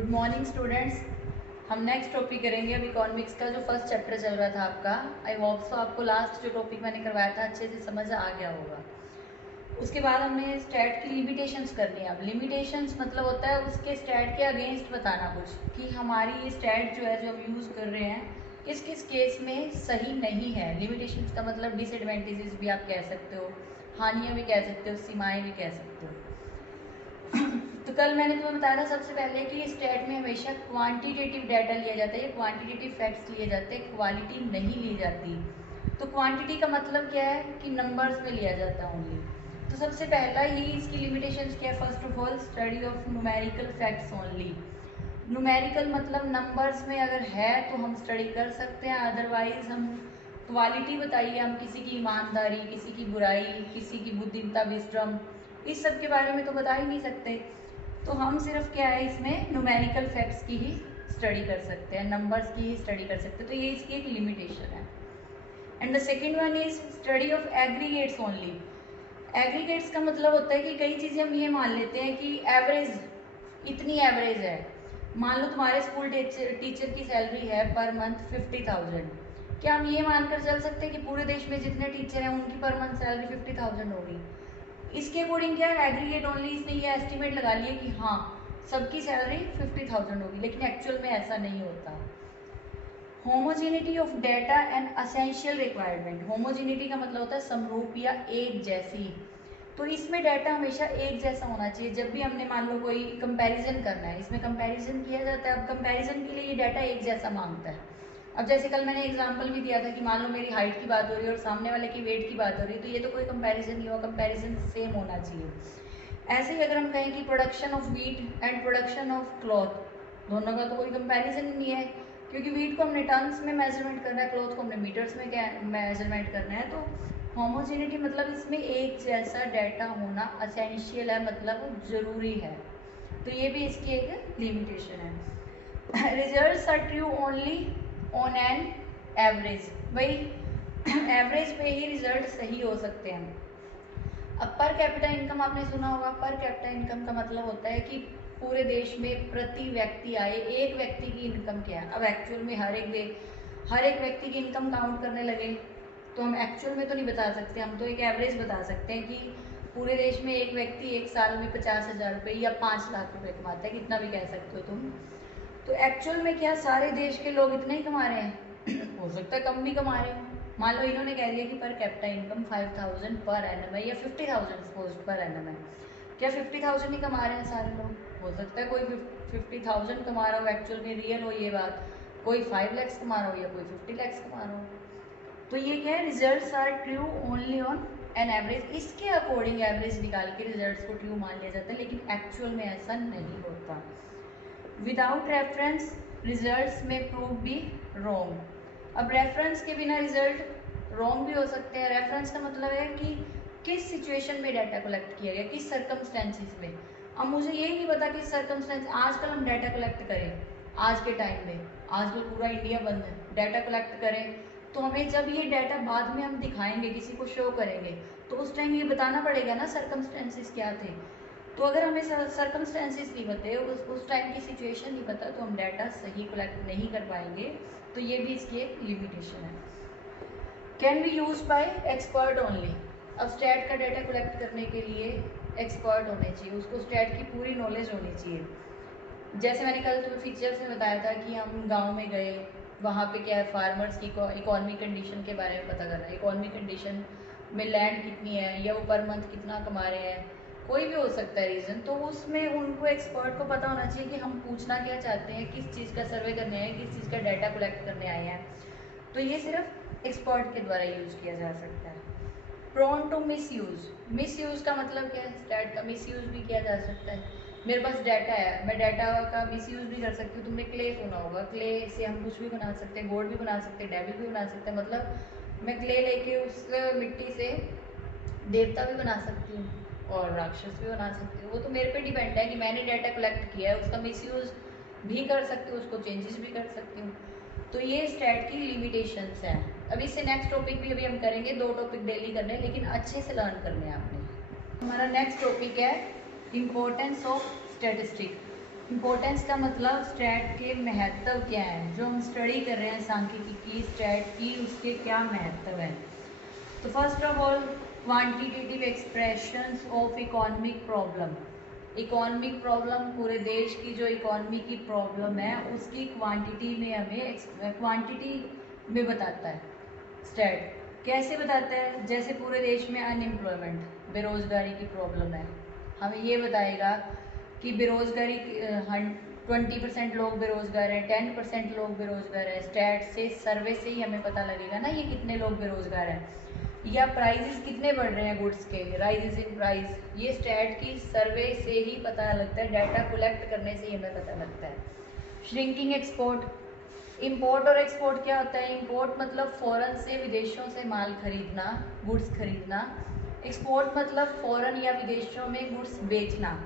Good morning students. हम next topic करेंगे। अब इकोनॉमिक्स का जो फर्स्ट चैप्टर चल रहा था आपका, आई होप सो आपको लास्ट जो टॉपिक मैंने करवाया था अच्छे से समझ आ गया होगा। उसके बाद हमने स्टैट की लिमिटेशंस करनी है। अब लिमिटेशंस मतलब होता है उसके स्टैट के अगेंस्ट बताना कुछ, कि हमारी ये स्टैट जो है जो हम यूज़ कर रहे हैं किस किस केस में सही नहीं है। लिमिटेशंस का मतलब डिसएडवांटेजेस भी आप कह सकते हो, हानियाँ भी कह सकते हो, सीमाएँ भी कह सकते हो। तो कल मैंने तुम्हें बताया था सबसे पहले कि स्टैट में हमेशा क्वांटिटेटिव डाटा लिया जाता है, क्वांटिटेटिव फैक्ट्स लिए जाते हैं, क्वालिटी नहीं ली जाती। तो क्वांटिटी का मतलब क्या है कि नंबर्स में लिया जाता है ओनली। तो सबसे पहला ही इसकी लिमिटेशंस क्या है? First of all study of numerical facts only. Numerical मतलब नंबर्स में अगर है तो हम स्टडी कर सकते हैं, अदरवाइज हम क्वालिटी बताइए, हम किसी की ईमानदारी, किसी की बुराई, किसी की बुद्धिमत्ता, विस्डम, इस सब के बारे में तो बता ही नहीं सकते। तो हम सिर्फ क्या है इसमें न्यूमेरिकल फैक्ट्स की ही स्टडी कर सकते हैं, नंबर्स की ही स्टडी कर सकते हैं। तो ये इसकी एक लिमिटेशन है। And the second one is study of aggregates only. Aggregates का मतलब होता है कि कई चीज़ें हम ये मान लेते हैं कि एवरेज, इतनी एवरेज है। मान लो तुम्हारे स्कूल टीचर की सैलरी है पर मंथ 50,000। क्या हम ये मानकर चल सकते हैं कि पूरे देश में जितने टीचर हैं उनकी पर मंथ सैलरी 50,000 होगी? इसके अकॉर्डिंग क्या है, एग्रीगेट ओनली, इसने ये एस्टिमेट लगा लिया कि हाँ सबकी सैलरी 50,000 होगी, लेकिन एक्चुअल में ऐसा नहीं होता। Homogeneity of data and essential requirement. Homogeneity का मतलब होता है समरूप या एक जैसी। तो इसमें डाटा हमेशा एक जैसा होना चाहिए। जब भी हमने मान लो कोई कंपैरिजन करना है, इसमें कंपैरिजन किया जाता है। अब कंपैरिजन के लिए ये डाटा एक जैसा मांगता है। अब जैसे कल मैंने एग्जांपल भी दिया था कि मान लो मेरी हाइट की बात हो रही है और सामने वाले की वेट की बात हो रही है, तो ये तो कोई कंपैरिजन नहीं हुआ, कंपैरिजन सेम होना चाहिए। ऐसे ही अगर हम कहें कि production of wheat and production of cloth, दोनों का तो कोई कंपैरिजन ही नहीं है, क्योंकि वीट को हमने टन्स में मेजरमेंट करना है, क्लॉथ को हमने मीटर्स में मेजरमेंट करना है। तो होमोजेनिटी मतलब इसमें एक जैसा डाटा होना असेंशियल है, मतलब जरूरी है। तो ये भी इसकी एक लिमिटेशन है। Results are true only on an average. भाई एवरेज पे ही रिजल्ट सही हो सकते हैं। अब पर कैपिटा इनकम आपने सुना होगा। पर कैपिटा इनकम का मतलब होता है कि पूरे देश में प्रति व्यक्ति आए, एक व्यक्ति की इनकम क्या है। अब एक्चुअल में हर एक व्यक्ति की इनकम काउंट करने लगे तो हम एक्चुअल में तो नहीं बता सकते, हम तो एक एवरेज बता सकते हैं कि पूरे देश में एक व्यक्ति एक साल में 50,000 रुपये या 5 लाख रुपए कमाता है, कितना भी कह सकते हो तुम। तो एक्चुअल में क्या सारे देश के लोग इतना ही कमा रहे हैं? हो सकता है कम भी कमा रहे हो। मान लो इन्होंने कह दिया कि per capita income 5,000 per annum है या 50,000 सपोज पर एनम है। क्या 50,000 ही कमा रहे हैं सारे लोग? हो सकता है कोई 50,000 कमा रहा हो, एक्चुअल में रियल हो ये बात, कोई 5 lakhs कमा रहा हो या कोई 50 lakhs कमा रहा हो। तो ये क्या है, results are true only on an average. इसके अकॉर्डिंग एवरेज निकाल के रिजल्ट्स को ट्रू मान लिया जाता है, लेकिन एक्चुअल में ऐसा नहीं होता। विदाउट रेफरेंस रिजल्ट्स में प्रूव बी रॉन्ग। अब रेफरेंस के बिना रिजल्ट रॉन्ग भी हो सकते हैं। रेफरेंस का मतलब है कि किस सिचुएशन में डाटा कलेक्ट किया गया, किस सर्कमस्टेंसेस में। अब मुझे ये नहीं पता कि सर्कमस्टेंस आजकल हम डाटा कलेक्ट करें, आज के टाइम में आजकल पूरा इंडिया बंद है, डाटा कलेक्ट करें तो हमें जब ये डाटा बाद में हम दिखाएंगे, किसी को शो करेंगे, तो उस टाइम ये बताना पड़ेगा ना सर्कमस्टेंसेस क्या थे। तो अगर हमें सर्कमस्टेंसेस नहीं पते, उस टाइम की सिचुएशन नहीं पता, तो हम डाटा सही कलेक्ट नहीं कर पाएंगे। तो ये भी इसकी एक लिमिटेशन है। Can be use by expert only. अब स्टैट का डाटा कलेक्ट करने के लिए एक्सपर्ट होने चाहिए, उसको स्टैट की पूरी नॉलेज होनी चाहिए। जैसे मैंने कल तुम्हें फीचर्स में बताया था कि हम गाँव में गए, वहाँ पे क्या है, फार्मर्स की इकोनॉमी कंडीशन के बारे में पता करना है। इकोनॉमी कंडीशन में लैंड कितनी है या वो पर मंथ कितना कमा रहे हैं, कोई भी हो सकता है रीज़न। तो उसमें उनको एक्सपर्ट को पता होना चाहिए कि हम पूछना क्या चाहते हैं, किस चीज़ का सर्वे करने आए हैं, किस चीज़ का डाटा कलेक्ट करने आए हैं। तो ये सिर्फ एक्सपर्ट के द्वारा यूज़ किया जा सकता है। प्रोन टू मिस यूज़ का मतलब क्या है, स्टैट का मिस यूज़ भी किया जा सकता है। मेरे पास डाटा है, मैं डाटा का मिस यूज़ भी कर सकती हूँ। तुमने क्ले सुना होगा, क्ले से हम कुछ भी बना सकते हैं, गोल्ड भी बना सकते हैं, डेविल भी बना सकते हैं। मतलब मैं क्ले लेके उस मिट्टी से देवता भी बना सकती हूँ और राक्षस भी बना सकती हूँ। वो तो मेरे पे डिपेंड है कि मैंने डाटा कलेक्ट किया है, उसका मिसयूज़ भी कर सकती हूँ, उसको चेंजेस भी कर सकती हूँ। तो ये स्टैट की लिमिटेशंस हैं। अभी इससे नेक्स्ट टॉपिक भी अभी हम करेंगे, 2 टॉपिक डेली करने हैं, लेकिन अच्छे से लर्न करने हैं आपने। हमारा नेक्स्ट टॉपिक है इम्पोर्टेंस ऑफ स्टैटिस्टिक। इम्पोर्टेंस का मतलब स्टैट के महत्व क्या है, जो हम स्टडी कर रहे हैं सांख्यिकी की स्टैट की, उसके क्या महत्व है। तो first of all quantitative expressions of economic problem. Economic problem, पूरे देश की जो इकोनॉमी की प्रॉब्लम है उसकी क्वांटिटी में हमें क्वांटिटी में बताता है स्टैट। कैसे बताता है, जैसे पूरे देश में अनएम्प्लॉयमेंट, बेरोजगारी की प्रॉब्लम है, हमें ये बताएगा कि बेरोजगारी 20% लोग बेरोजगार हैं, 10% लोग बेरोजगार हैं। स्टैट से, सर्वे से ही हमें पता लगेगा ना ये कितने लोग बेरोजगार हैं। या प्राइजेस कितने बढ़ रहे हैं गुड्स के, राइजेस इन प्राइस, ये स्टैट की सर्वे से ही पता लगता है, डाटा कलेक्ट करने से ही हमें पता लगता है। श्रिंकिंग एक्सपोर्ट, इंपोर्ट और एक्सपोर्ट क्या होता है। इंपोर्ट मतलब फॉरेन से, विदेशों से माल खरीदना, गुड्स खरीदना। एक्सपोर्ट मतलब फॉरेन या विदेशों में गुड्स बेचना।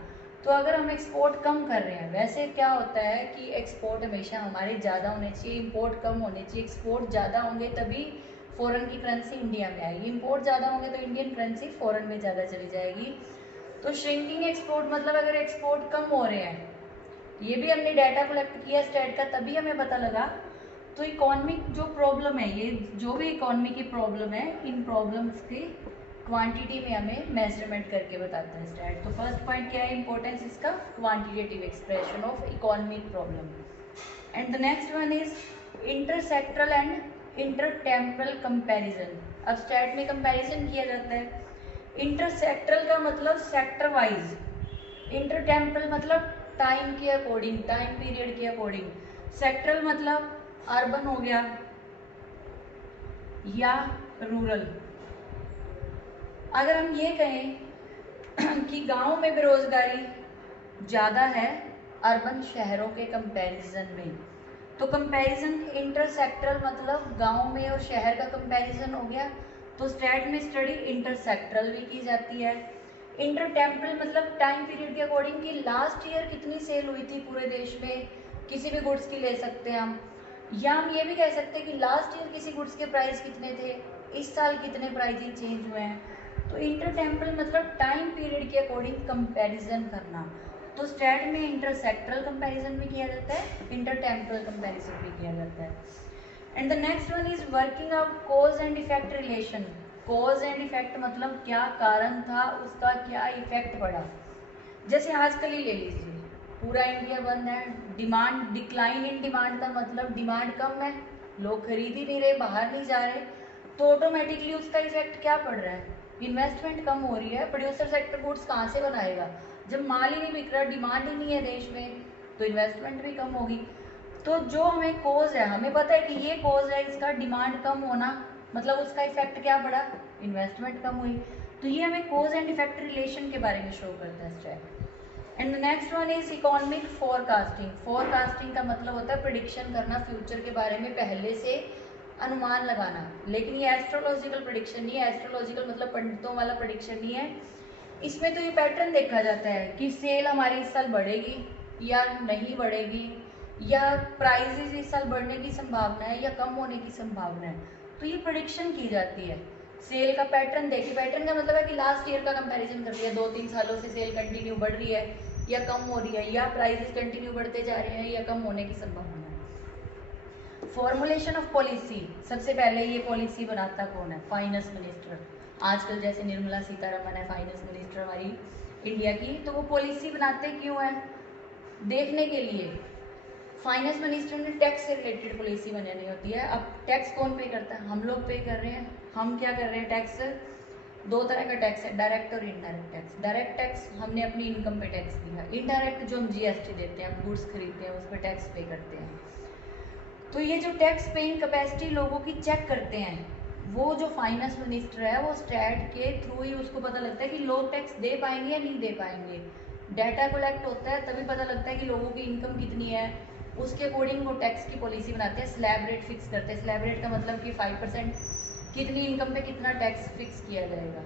तो अगर हम एक्सपोर्ट कम कर रहे हैं, वैसे क्या होता है कि एक्सपोर्ट हमेशा हमारे ज़्यादा होने चाहिए, इंपोर्ट कम होने चाहिए। एक्सपोर्ट ज़्यादा होंगे तभी फॉरेन की करेंसी इंडिया में आएगी, इंपोर्ट ज़्यादा होंगे तो इंडियन करेंसी फॉरेन में ज़्यादा चली जाएगी। तो श्रिंकिंग एक्सपोर्ट मतलब अगर एक्सपोर्ट कम हो रहे हैं, ये भी हमने डाटा कलेक्ट किया स्टैट का, तभी हमें पता लगा। तो इकोनॉमिक जो प्रॉब्लम है, ये जो भी इकोनॉमी की प्रॉब्लम है, इन प्रॉब्लम्स की क्वांटिटी में हमें मेजरमेंट करके बताता है स्टैट। तो फर्स्ट पॉइंट क्या है इंपॉर्टेंस इसका, quantitative expression of economic problem. And the next one is intersectoral and intertemporal comparison. अब स्टैट में कंपैरिजन किया जाता है। इंटरसेक्टरल का मतलब सेक्टर वाइज, इंटरटेम्परल मतलब टाइम के अकॉर्डिंग, टाइम पीरियड के अकॉर्डिंग। सेक्टरल मतलब अर्बन हो गया या रूरल। अगर हम ये कहें कि गांव में बेरोजगारी ज़्यादा है अर्बन शहरों के कंपैरिजन में, तो कंपैरिजन इंटरसेक्टरल मतलब गांव में और शहर का कंपैरिजन हो गया। तो स्टैट में स्टडी इंटरसेक्टरल भी की जाती है। इंटरटेम्परल मतलब टाइम पीरियड के अकॉर्डिंग कि लास्ट ईयर कितनी सेल हुई थी पूरे देश में, किसी भी गुड्स की ले सकते हैं हम। या हम ये भी कह सकते हैं कि लास्ट ईयर किसी गुड्स के प्राइस कितने थे, इस साल कितने प्राइसिंग चेंज हुए हैं। तो इंटरटेम्परल मतलब टाइम पीरियड के अकॉर्डिंग कंपैरिजन करना। तो स्टैट में इंटरसेक्टरल कंपैरिजन भी किया जाता है, इंटरटेम्परल कंपैरिजन भी किया जाता है। And the next one is working out cause and effect relation. Cause and effect मतलब क्या कारण था, उसका क्या इफेक्ट पड़ा। जैसे आजकल ही ले लीजिए, पूरा इंडिया बंद है, डिमांड, डिक्लाइन इन डिमांड का मतलब डिमांड कम है, लोग खरीद ही नहीं रहे, बाहर नहीं जा रहे, तो ऑटोमेटिकली उसका इफेक्ट क्या पड़ रहा है, इन्वेस्टमेंट कम हो रही है। प्रोड्यूसर सेक्टर गुड्स कहाँ से बनाएगा, जब माल ही नहीं बिक रहा, डिमांड ही नहीं है देश में, तो इन्वेस्टमेंट भी कम होगी। तो जो हमें कोज है, हमें पता है कि ये कोज है इसका, डिमांड कम होना, मतलब उसका इफेक्ट क्या पड़ा, इन्वेस्टमेंट कम हुई। तो ये हमें कोज एंड इफेक्ट रिलेशन के बारे में शो करता है step. And next one is economic forecasting. Forecasting का मतलब होता है प्रिडिक्शन करना, फ्यूचर के बारे में पहले से अनुमान लगाना। लेकिन ये एस्ट्रोलॉजिकल प्रिडिक्शन नहीं है, एस्ट्रोलॉजिकल मतलब पंडितों वाला प्रिडिक्शन नहीं है। इसमें तो ये पैटर्न देखा जाता है कि सेल हमारी इस साल बढ़ेगी या नहीं बढ़ेगी, या प्राइजेस इस साल बढ़ने की संभावना है या कम होने की संभावना है, तो ये प्रिडिक्शन की जाती है। सेल का पैटर्न देखिए, पैटर्न का मतलब है कि लास्ट ईयर का कंपैरिजन कर दिया, 2-3 सालों से सेल कंटिन्यू बढ़ रही है या कम हो रही है, या प्राइसेस कंटिन्यू बढ़ते जा रहे हैं या कम होने की संभावना है। फॉर्मुलेशन ऑफ पॉलिसी, सबसे पहले ये पॉलिसी बनाता कौन है, फाइनेंस मिनिस्टर। आजकल जैसे निर्मला सीतारमन है फाइनेंस मिनिस्टर हमारी इंडिया की, तो वो पॉलिसी बनाते क्यों है, देखने के लिए। फाइनेंस मिनिस्टर ने टैक्स से रिलेटेड पॉलिसी बनानी होती है। अब टैक्स कौन पे करता है, हम लोग पे कर रहे हैं। हम क्या कर रहे हैं, टैक्स, दो तरह का टैक्स है, डायरेक्ट और इनडायरेक्ट टैक्स। डायरेक्ट टैक्स हमने अपनी इनकम पे टैक्स दिया, इनडायरेक्ट जो हम जीएसटी देते हैं, हम गुड्स खरीदते हैं उस पर टैक्स पे करते हैं। तो ये जो टैक्स पेइंग कैपेसिटी लोगों की चेक करते हैं, वो जो फाइनेंस मिनिस्टर है वो स्टैट के थ्रू ही उसको पता लगता है कि लोग टैक्स दे पाएंगे या नहीं दे पाएंगे। डाटा कलेक्ट होता है तभी पता लगता है कि लोगों की इनकम कितनी है, उसके अकॉर्डिंग वो टैक्स की पॉलिसी बनाते हैं, स्लैब रेट फिक्स करते हैं। स्लैब रेट का मतलब कि 5% कितनी इनकम पे कितना टैक्स फिक्स किया जाएगा।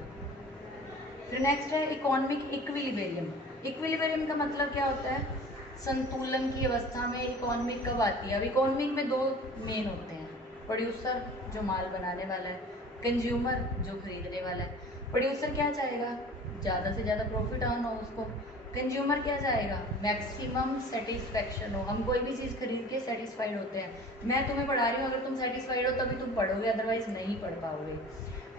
फिर नेक्स्ट है इकोनॉमिक इक्विलिब्रियम। इक्विलिब्रियम का मतलब क्या होता है, संतुलन की अवस्था में इकोनॉमिक कब आती है। अब इकोनॉमिक में दो मेन होते हैं, प्रोड्यूसर जो माल बनाने वाला है, कंज्यूमर जो खरीदने वाला है। प्रोड्यूसर क्या चाहेगा, ज़्यादा से ज़्यादा प्रॉफिट अर्न हो उसको, कंज्यूमर क्या चाहेगा? मैक्सिमम सेटिस्फेक्शन हो, हम कोई भी चीज़ खरीद के सेटिस्फाइड होते हैं। मैं तुम्हें पढ़ा रही हूँ, अगर तुम सेटिस्फाइड हो तभी तुम पढ़ोगे, अदरवाइज नहीं पढ़ पाओगे।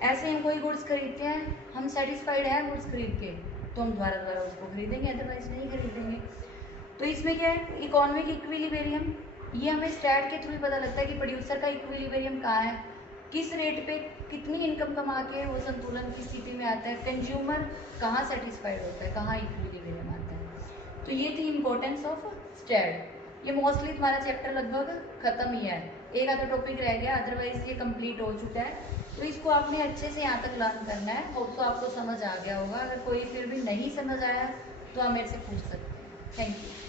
ऐसे हम कोई गुड्स खरीदते हैं, हम सेटिस्फाइड हैं गुड्स खरीद के, तो हम दोबारा दोबारा उसको खरीदेंगे, अदरवाइज नहीं खरीदेंगे। तो इसमें क्या है, इकोनॉमिक इक्विलिब्रियम, ये हमें स्टैट के थ्रू पता लगता है कि प्रोड्यूसर का इक्विलिब्रियम कहाँ है, किस रेट पे कितनी इनकम कमा के वो संतुलन की स्थिति में आता है, कंज्यूमर कहाँ सेटिस्फाइड होता है, कहाँ इक्विलिब्रियम आता है। तो ये थी इम्पोर्टेंस ऑफ स्टैट। ये मोस्टली तुम्हारा चैप्टर लगभग खत्म ही है, एक आधा टॉपिक रह गया, अदरवाइज ये कंप्लीट हो चुका है। तो इसको आपने अच्छे से यहाँ तक लर्न करना है, होप तो आपको समझ आ गया होगा। अगर कोई फिर भी नहीं समझ आया तो आप मेरे से पूछ सकते हैं। Thank you.